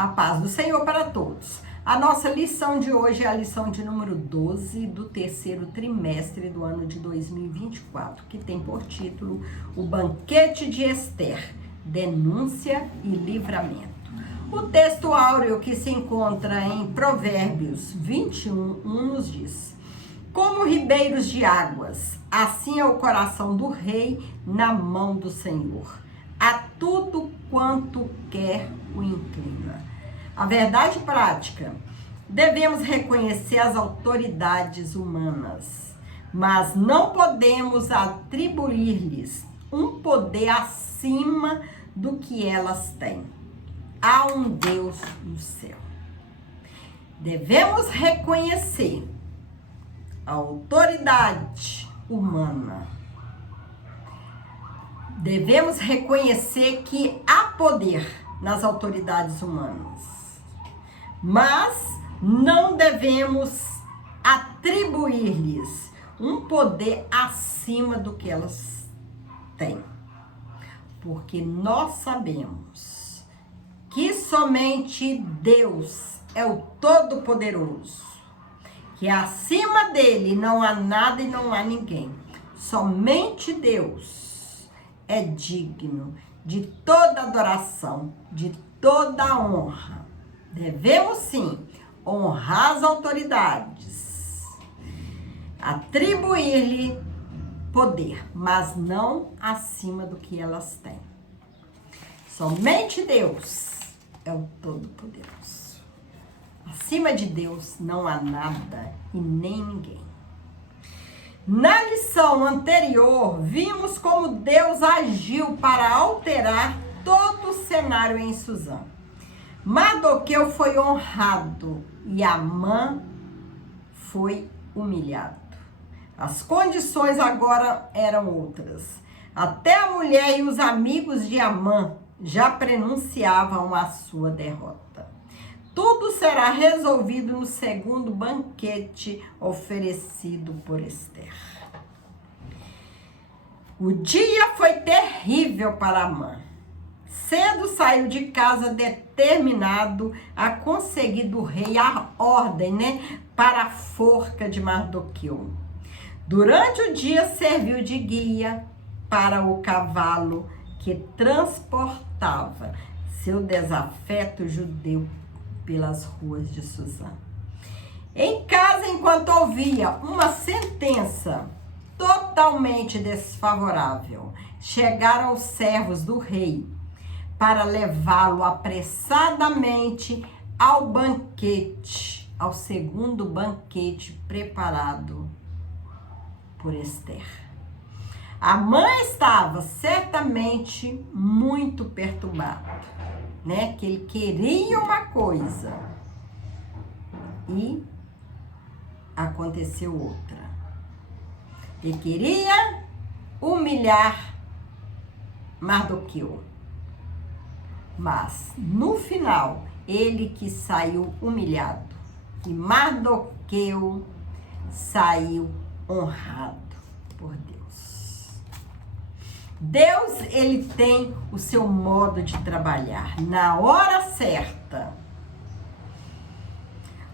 A paz do Senhor para todos. A nossa lição de hoje é a lição de número 12 do terceiro trimestre do ano de 2024, que tem por título O Banquete de Ester, Denúncia e Livramento. O texto áureo que se encontra em Provérbios 21, 1 nos diz: Como ribeiros de águas, assim é o coração do rei na mão do Senhor. A tudo quanto quer o inclina. A verdade prática: devemos reconhecer as autoridades humanas, mas não podemos atribuir-lhes um poder acima do que elas têm. Há um Deus no céu. Devemos reconhecer a autoridade humana. Devemos reconhecer que há poder nas autoridades humanas, mas não devemos atribuir-lhes um poder acima do que elas têm, porque nós sabemos que somente Deus é o Todo-Poderoso, que acima dele não há nada e não há ninguém. Somente Deus é digno de toda adoração, de toda honra. Devemos sim honrar as autoridades, atribuir-lhe poder, mas não acima do que elas têm. Somente Deus é o Todo-Poderoso. Acima de Deus não há nada e nem ninguém. Na lição anterior, vimos como Deus agiu para alterar todo o cenário em Suzã. Mardoqueu foi honrado e Amã foi humilhado. As condições agora eram outras. Até a mulher e os amigos de Amã já prenunciavam a sua derrota. Tudo será resolvido no segundo banquete oferecido por Ester. O dia foi terrível para Amã. Cedo saiu de casa determinado a conseguir do rei a ordem, para a forca de Mardoqueu. Durante o dia serviu de guia para o cavalo que transportava seu desafeto judeu pelas ruas de Suzã. Em casa, enquanto ouvia uma sentença totalmente desfavorável, chegaram os servos do rei para levá-lo apressadamente ao banquete, ao segundo banquete preparado por Ester. Amã estava certamente muito perturbado, que ele queria uma coisa e aconteceu outra. Ele queria humilhar Mardoqueu, mas no final ele que saiu humilhado e Mardoqueu saiu honrado por Deus. Deus, ele tem o seu modo de trabalhar na hora certa.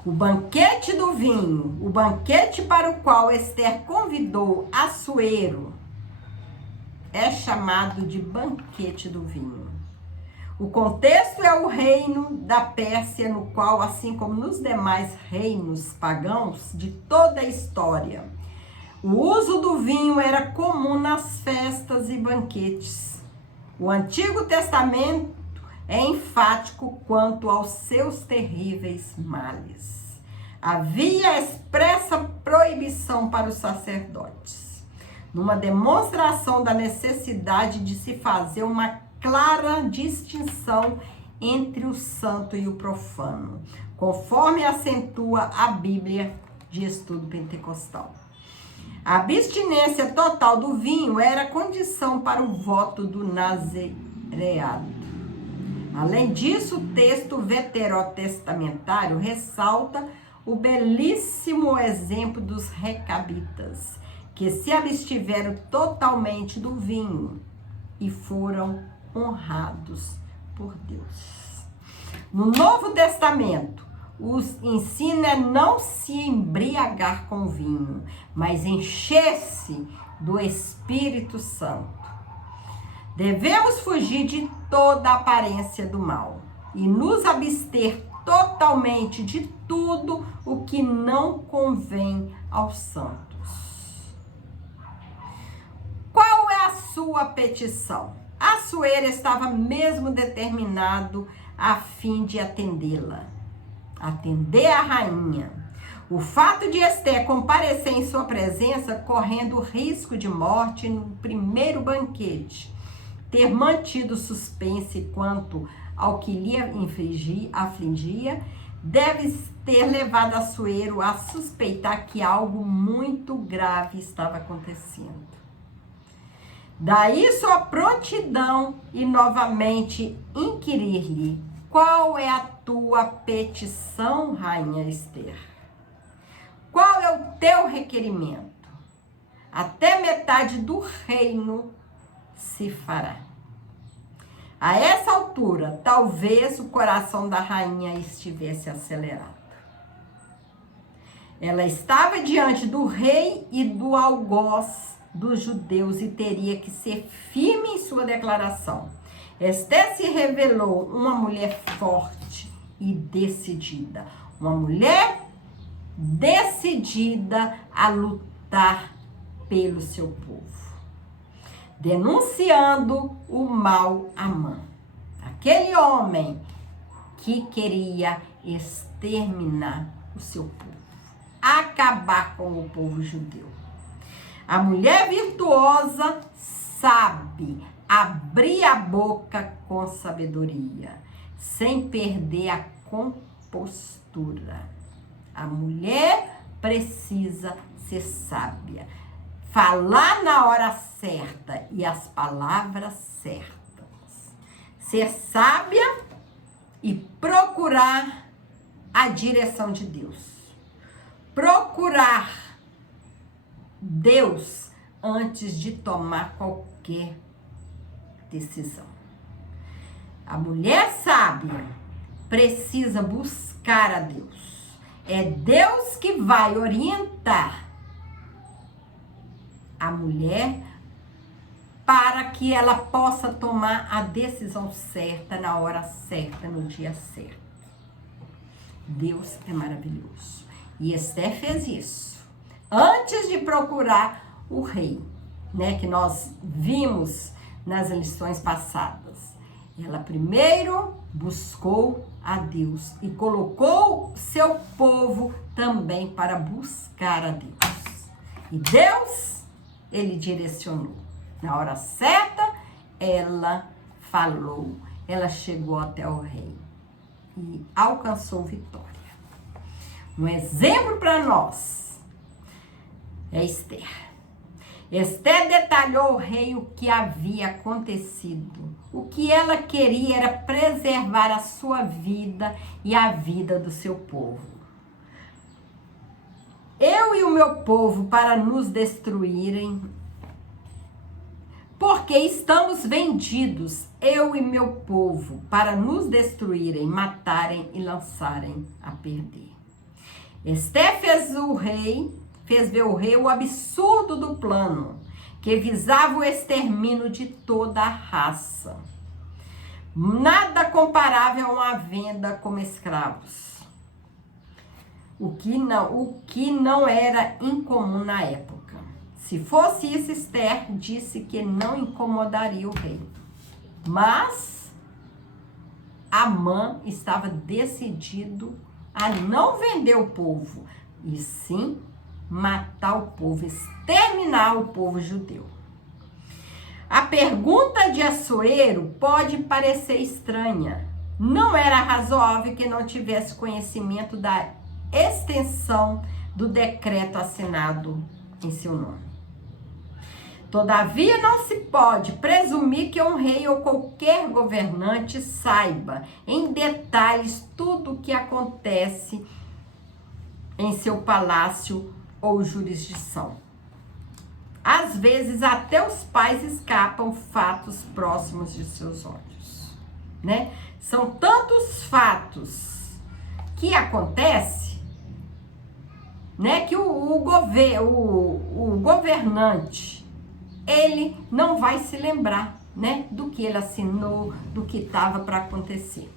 O banquete do vinho, o banquete para o qual Ester convidou Assuero, é chamado de banquete do vinho. O contexto é o reino da Pérsia, no qual, assim como nos demais reinos pagãos de toda a história, o uso do vinho era comum nas festas e banquetes. O Antigo Testamento é enfático quanto aos seus terríveis males. Havia expressa proibição para os sacerdotes, numa demonstração da necessidade de se fazer uma clara distinção entre o santo e o profano, conforme acentua a Bíblia de Estudo Pentecostal. A abstinência total do vinho era condição para o voto do nazireado. Além disso, o texto veterotestamentário ressalta o belíssimo exemplo dos recabitas, que se abstiveram totalmente do vinho e foram honrados por Deus. No Novo Testamento, o ensino é não se embriagar com vinho, mas encher-se do Espírito Santo. Devemos fugir de toda aparência do mal e nos abster totalmente de tudo o que não convém aos santos. Qual é a sua petição? Assuero estava mesmo determinado a fim de atendê-la, atender a rainha. O fato de Esther comparecer em sua presença, correndo risco de morte no primeiro banquete, ter mantido suspense quanto ao que lhe afligia, deve ter levado Assuero a suspeitar que algo muito grave estava acontecendo. Daí sua prontidão e novamente inquirir-lhe: qual é a tua petição, rainha Esther? Qual é o teu requerimento? Até metade do reino se fará. A essa altura, talvez o coração da rainha estivesse acelerado. Ela estava diante do rei e do algoz dos judeus e teria que ser firme em sua declaração. Esther se revelou uma mulher forte e decidida. Uma mulher decidida a lutar pelo seu povo, denunciando o mal a Amã, aquele homem que queria exterminar o seu povo, acabar com o povo judeu. A mulher virtuosa sabe abrir a boca com sabedoria, sem perder a compostura. A mulher precisa ser sábia, falar na hora certa e as palavras certas. Ser sábia e procurar a direção de Deus. Procurar Deus antes de tomar qualquer decisão. A mulher sábia precisa buscar a Deus. É Deus que vai orientar a mulher para que ela possa tomar a decisão certa, na hora certa, no dia certo. Deus é maravilhoso. E Esther fez isso antes de procurar o rei, né, que nós vimos nas lições passadas. Ela primeiro buscou a Deus e colocou seu povo também para buscar a Deus. E Deus, ele direcionou. Na hora certa, ela falou, ela chegou até o rei e alcançou vitória. Um exemplo para nós é Esther. Esther detalhou ao rei o que havia acontecido. O que ela queria era preservar a sua vida e a vida do seu povo. Eu e o meu povo para nos destruírem, porque estamos vendidos, eu e meu povo, para nos destruírem, matarem e lançarem a perder. Esther fez ver o rei o absurdo do plano, que visava o extermínio de toda a raça. Nada comparável a uma venda como escravos. O que não era incomum na época. Se fosse isso, Esther disse que não incomodaria o rei. Mas Amã estava decidido a não vender o povo, e sim matar o povo, exterminar o povo judeu. A pergunta de Assuero pode parecer estranha. Não era razoável que não tivesse conhecimento da extensão do decreto assinado em seu nome. Todavia, não se pode presumir que um rei ou qualquer governante saiba em detalhes tudo o que acontece em seu palácio ou jurisdição. Às vezes, até os pais escapam fatos próximos de seus olhos. né? São tantos fatos que acontecem, né, que o governante, ele não vai se lembrar, né, do que ele assinou, do que estava para acontecer.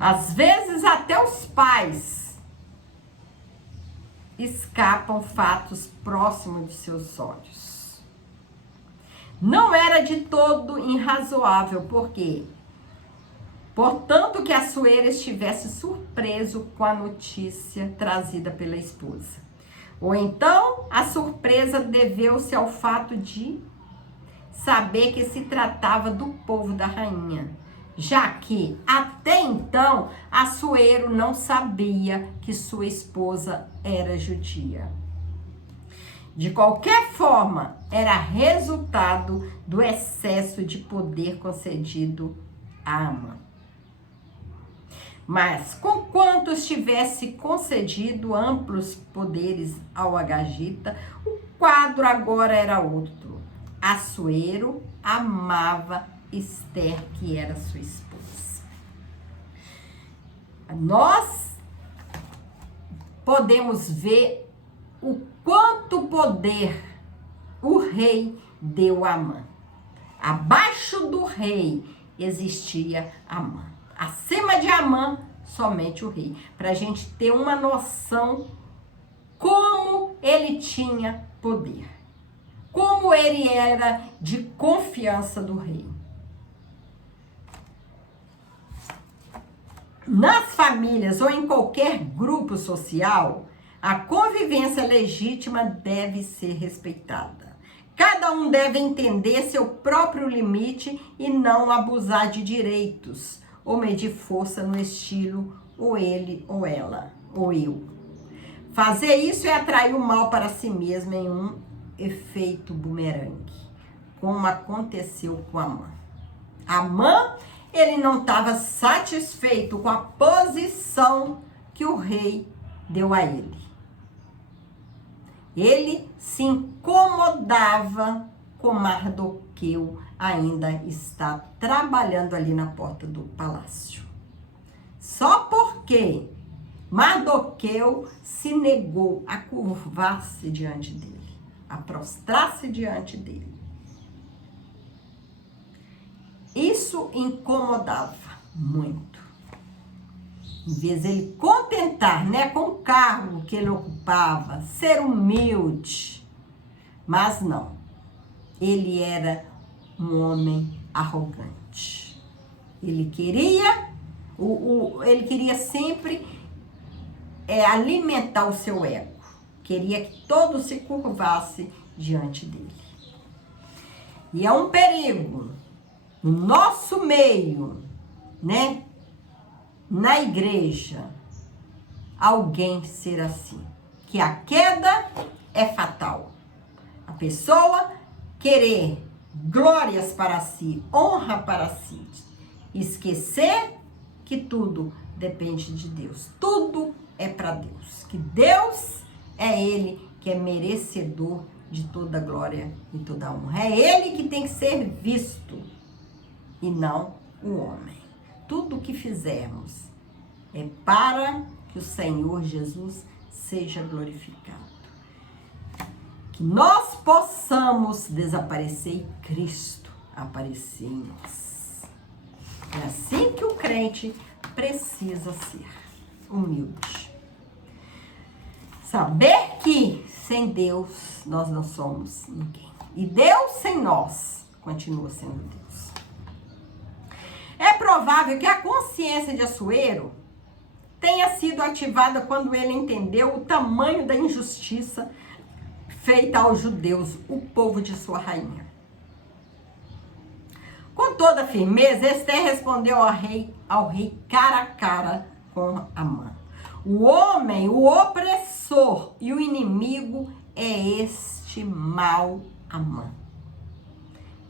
Às vezes até os pais escapam fatos próximos de seus olhos. Não era de todo irrazoável, porque portanto que Assuero estivesse surpreso com a notícia trazida pela esposa. Ou então a surpresa deveu-se ao fato de saber que se tratava do povo da rainha, já que até então Assuero não sabia que sua esposa era judia. De qualquer forma, era resultado do excesso de poder concedido a Amã. Mas, conquanto tivesse concedido amplos poderes ao Agagita, o quadro agora era outro. Assuero amava Esther, que era sua esposa. Nós podemos ver o quanto poder o rei deu a Amã. Abaixo do rei existia Amã. Acima de Amã, somente o rei. Para a gente ter uma noção como ele tinha poder. Como ele era de confiança do rei. Nas famílias ou em qualquer grupo social, a convivência legítima deve ser respeitada. Cada um deve entender seu próprio limite e não abusar de direitos ou medir força no estilo ou ele ou ela ou eu. Fazer isso é atrair o mal para si mesmo em um efeito bumerangue, como aconteceu com Amã. Amã, ele não estava satisfeito com a posição que o rei deu a ele. Ele se incomodava com Mardoqueu ainda está trabalhando ali na porta do palácio. Só porque Mardoqueu se negou a curvar-se diante dele, a prostrar-se diante dele. Isso incomodava muito. Em vez de ele contentar, né, com o cargo que ele ocupava, ser humilde, mas não. Ele era um homem arrogante. Ele queria sempre alimentar o seu ego. Queria que todo se curvasse diante dele. E é um perigo no nosso meio, né? Na igreja, alguém ser assim. Que a queda é fatal. A pessoa querer glórias para si, honra para si, esquecer que tudo depende de Deus. Tudo é para Deus. Que Deus é Ele que é merecedor de toda glória e toda honra. É Ele que tem que ser visto e não o homem. Tudo o que fizermos é para que o Senhor Jesus seja glorificado. Que nós possamos desaparecer e Cristo aparecer em nós. É assim que o crente precisa ser, humilde. Saber que sem Deus nós não somos ninguém. E Deus sem nós continua sendo Deus. É provável que a consciência de Assuero tenha sido ativada quando ele entendeu o tamanho da injustiça feita aos judeus, o povo de sua rainha. Com toda firmeza, Esther respondeu ao rei cara a cara com Amã. O homem, o opressor e o inimigo é este mal Amã.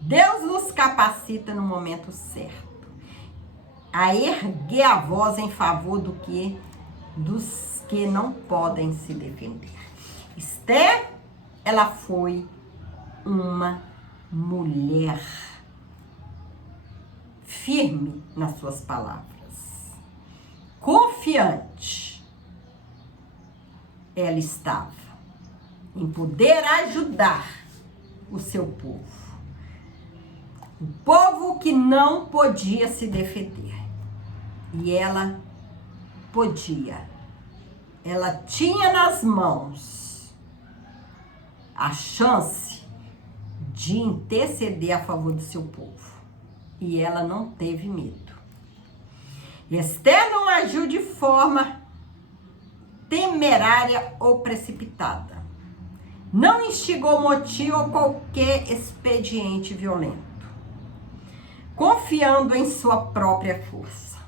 Deus nos capacita no momento certo a erguer a voz em favor dos que não podem se defender. Esther, ela foi uma mulher firme nas suas palavras, confiante. Ela estava em poder ajudar o seu povo. O povo que não podia se defender. E ela podia. Ela tinha nas mãos a chance de interceder a favor do seu povo. E ela não teve medo. Esther não agiu de forma temerária ou precipitada. Não instigou motim ou qualquer expediente violento, confiando em sua própria força.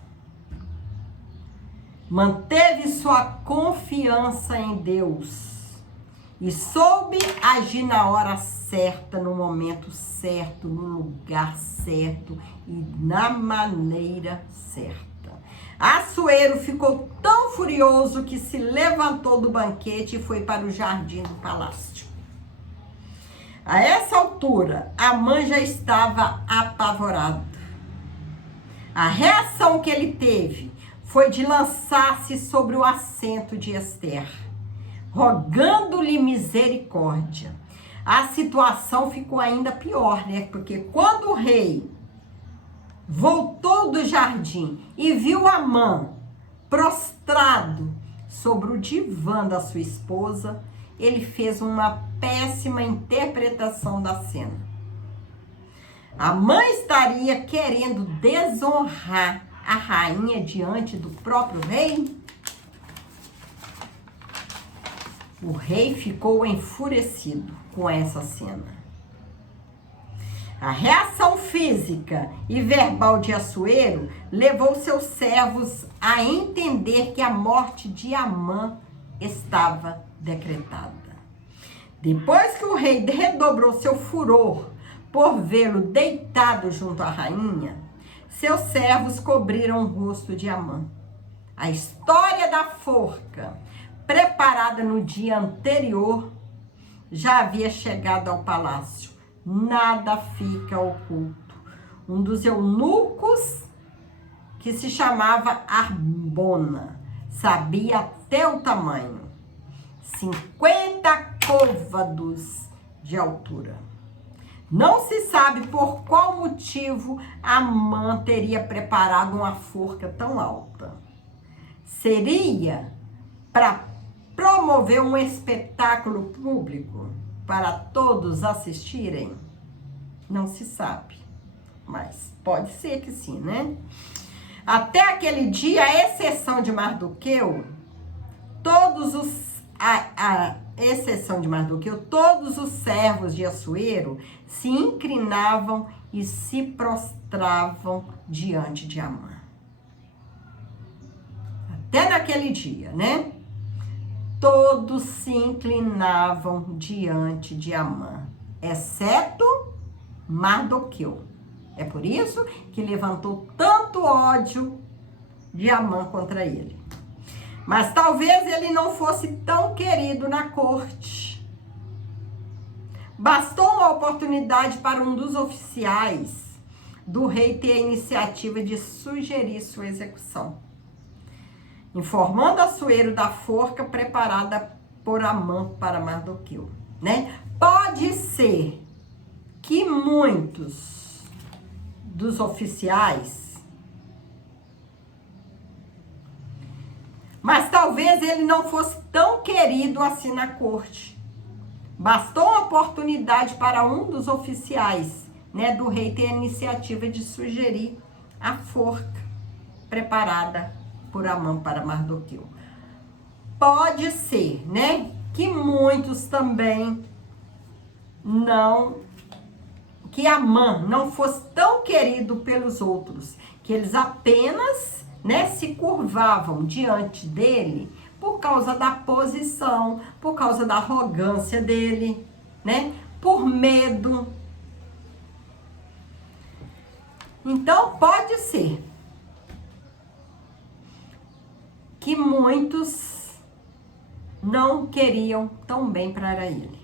Manteve sua confiança em Deus e soube agir na hora certa, no momento certo, no lugar certo e na maneira certa. Assuero ficou tão furioso que se levantou do banquete e foi para o jardim do palácio. A essa altura, Amã já estava apavorado. A reação que ele teve foi de lançar-se sobre o assento de Esther, rogando-lhe misericórdia. A situação ficou ainda pior, né? Porque quando o rei voltou do jardim e viu Amã prostrado sobre o divã da sua esposa, ele fez uma péssima interpretação da cena. Amã estaria querendo desonrar a rainha diante do próprio rei? O rei ficou enfurecido com essa cena. A reação física e verbal de Assuero levou seus servos a entender que a morte de Amã estava decretada. Depois que o rei redobrou seu furor por vê-lo deitado junto à rainha, seus servos cobriram o rosto de Amã. A história da forca, preparada no dia anterior, já havia chegado ao palácio. Nada fica oculto. Um dos eunucos, que se chamava Arbona, sabia até o tamanho. 50 côvados de altura. Não se sabe por qual motivo Amã teria preparado uma forca tão alta. Seria para promover um espetáculo público para todos assistirem? Não se sabe, mas pode ser que sim, né? Até aquele dia, à exceção de Mardoqueu, todos os servos de Assuero se inclinavam e se prostravam diante de Amã. Até naquele dia, né? Todos se inclinavam diante de Amã, exceto Mardoqueu. É por isso que levantou tanto ódio de Amã contra ele. Mas talvez ele não fosse tão querido na corte. Bastou uma oportunidade para um dos oficiais do rei ter a iniciativa de sugerir sua execução, informando Assuero da forca preparada por Amã para Mardoqueu, né? Pode ser que muitos dos oficiais, mas talvez ele não fosse tão querido assim na corte. Bastou uma oportunidade para um dos oficiais, né, do rei ter a iniciativa de sugerir a forca preparada por Amã para Mardoqueu. Pode ser, né, que muitos também que Amã não fosse tão querido pelos outros, que eles apenas, né, se curvavam diante dele por causa da posição, por causa da arrogância dele, né, por medo. Então, pode ser que muitos não queriam tão bem para ele.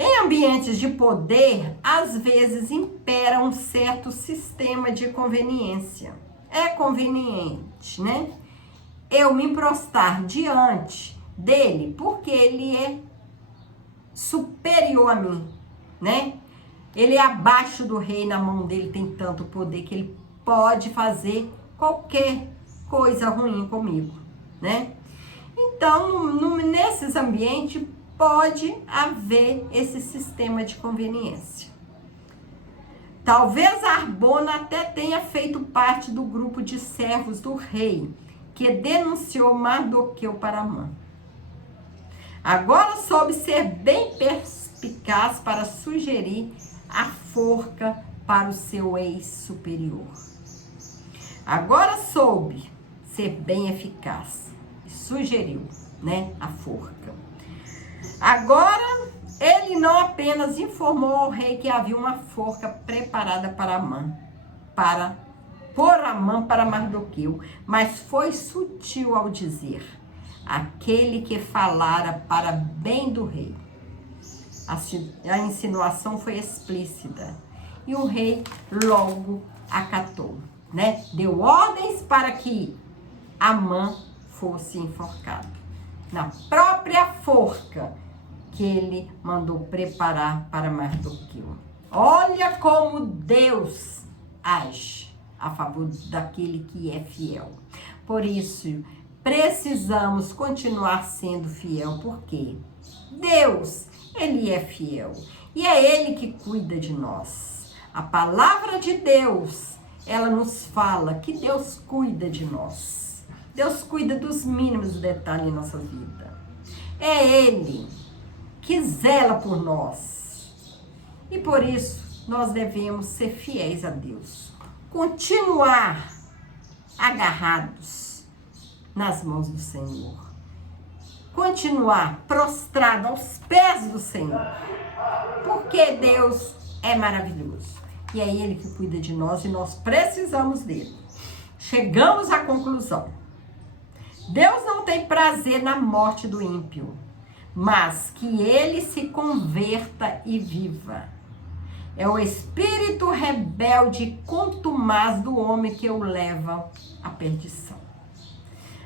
Em ambientes de poder, às vezes impera um certo sistema de conveniência. É conveniente, né? Eu me prostrar diante dele, porque ele é superior a mim, né? Ele é abaixo do rei, na mão dele tem tanto poder que ele pode fazer qualquer coisa ruim comigo, né? Então, nesses ambientes, pode haver esse sistema de conveniência. Talvez Arbona até tenha feito parte do grupo de servos do rei, que denunciou Mardoqueu para Amã. Agora soube ser bem perspicaz para sugerir a forca para o seu ex-superior. Agora soube ser bem eficaz e sugeriu, né, a forca. Agora, ele não apenas informou ao rei que havia uma forca preparada para Amã, para Mardoqueu, mas foi sutil ao dizer: aquele que falara para bem do rei. A insinuação foi explícita e o rei logo acatou, né? Deu ordens para que Amã fosse enforcado na própria forca que ele mandou preparar para Mardoqueu. Olha como Deus age a favor daquele que é fiel. Por isso, precisamos continuar sendo fiel, porque Deus, Ele é fiel e é Ele que cuida de nós. A palavra de Deus, ela nos fala que Deus cuida de nós. Deus cuida dos mínimos detalhes em nossa vida. É Ele que zela por nós. E por isso, nós devemos ser fiéis a Deus. Continuar agarrados nas mãos do Senhor. Continuar prostrado aos pés do Senhor. Porque Deus é maravilhoso. E é Ele que cuida de nós e nós precisamos dele. Chegamos à conclusão. Deus não tem prazer na morte do ímpio, mas que ele se converta e viva. É o espírito rebelde e contumaz do homem que o leva à perdição.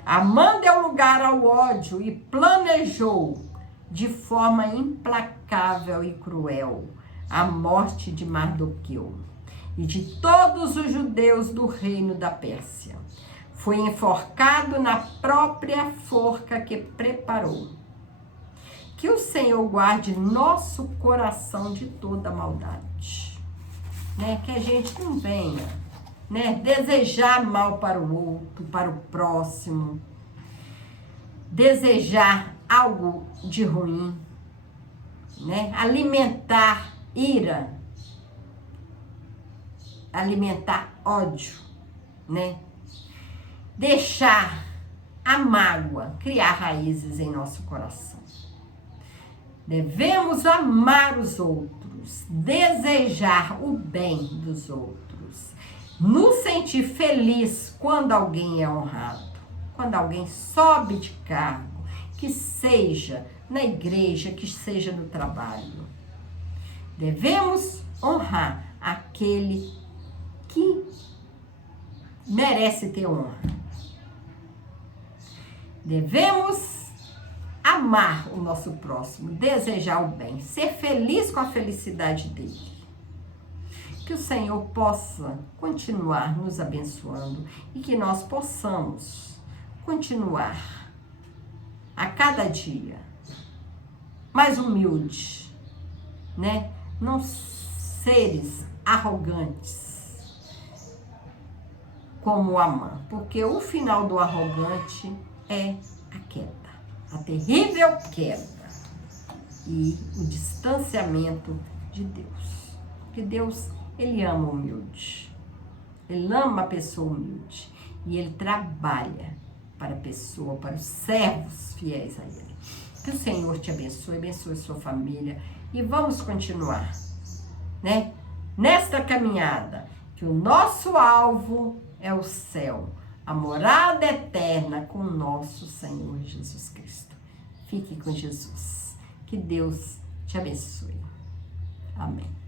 Amã deu lugar ao ódio e planejou de forma implacável e cruel a morte de Mardoqueu e de todos os judeus do reino da Pérsia. Foi enforcado na própria forca que preparou. Que o Senhor guarde nosso coração de toda maldade, né? Que a gente não venha, né, desejar mal para o outro, para o próximo, desejar algo de ruim, né? Alimentar ira, alimentar ódio, né? Deixar a mágoa criar raízes em nosso coração. Devemos amar os outros, desejar o bem dos outros, nos sentir feliz quando alguém é honrado, quando alguém sobe de cargo, que seja na igreja, que seja no trabalho. Devemos honrar aquele que merece ter honra. Devemos amar o nosso próximo, desejar o bem, ser feliz com a felicidade dele. Que o Senhor possa continuar nos abençoando e que nós possamos continuar a cada dia mais humilde, né? Não seres arrogantes como Amã, porque o final do arrogante é a queda, a terrível queda e o distanciamento de Deus. Porque Deus, Ele ama o humilde, Ele ama a pessoa humilde e Ele trabalha para a pessoa, para os servos fiéis a Ele. Que o Senhor te abençoe, abençoe sua família e vamos continuar, né? Nesta caminhada, que o nosso alvo é o céu, a morada eterna com o nosso Senhor Jesus Cristo. Fique com Jesus. Que Deus te abençoe. Amém.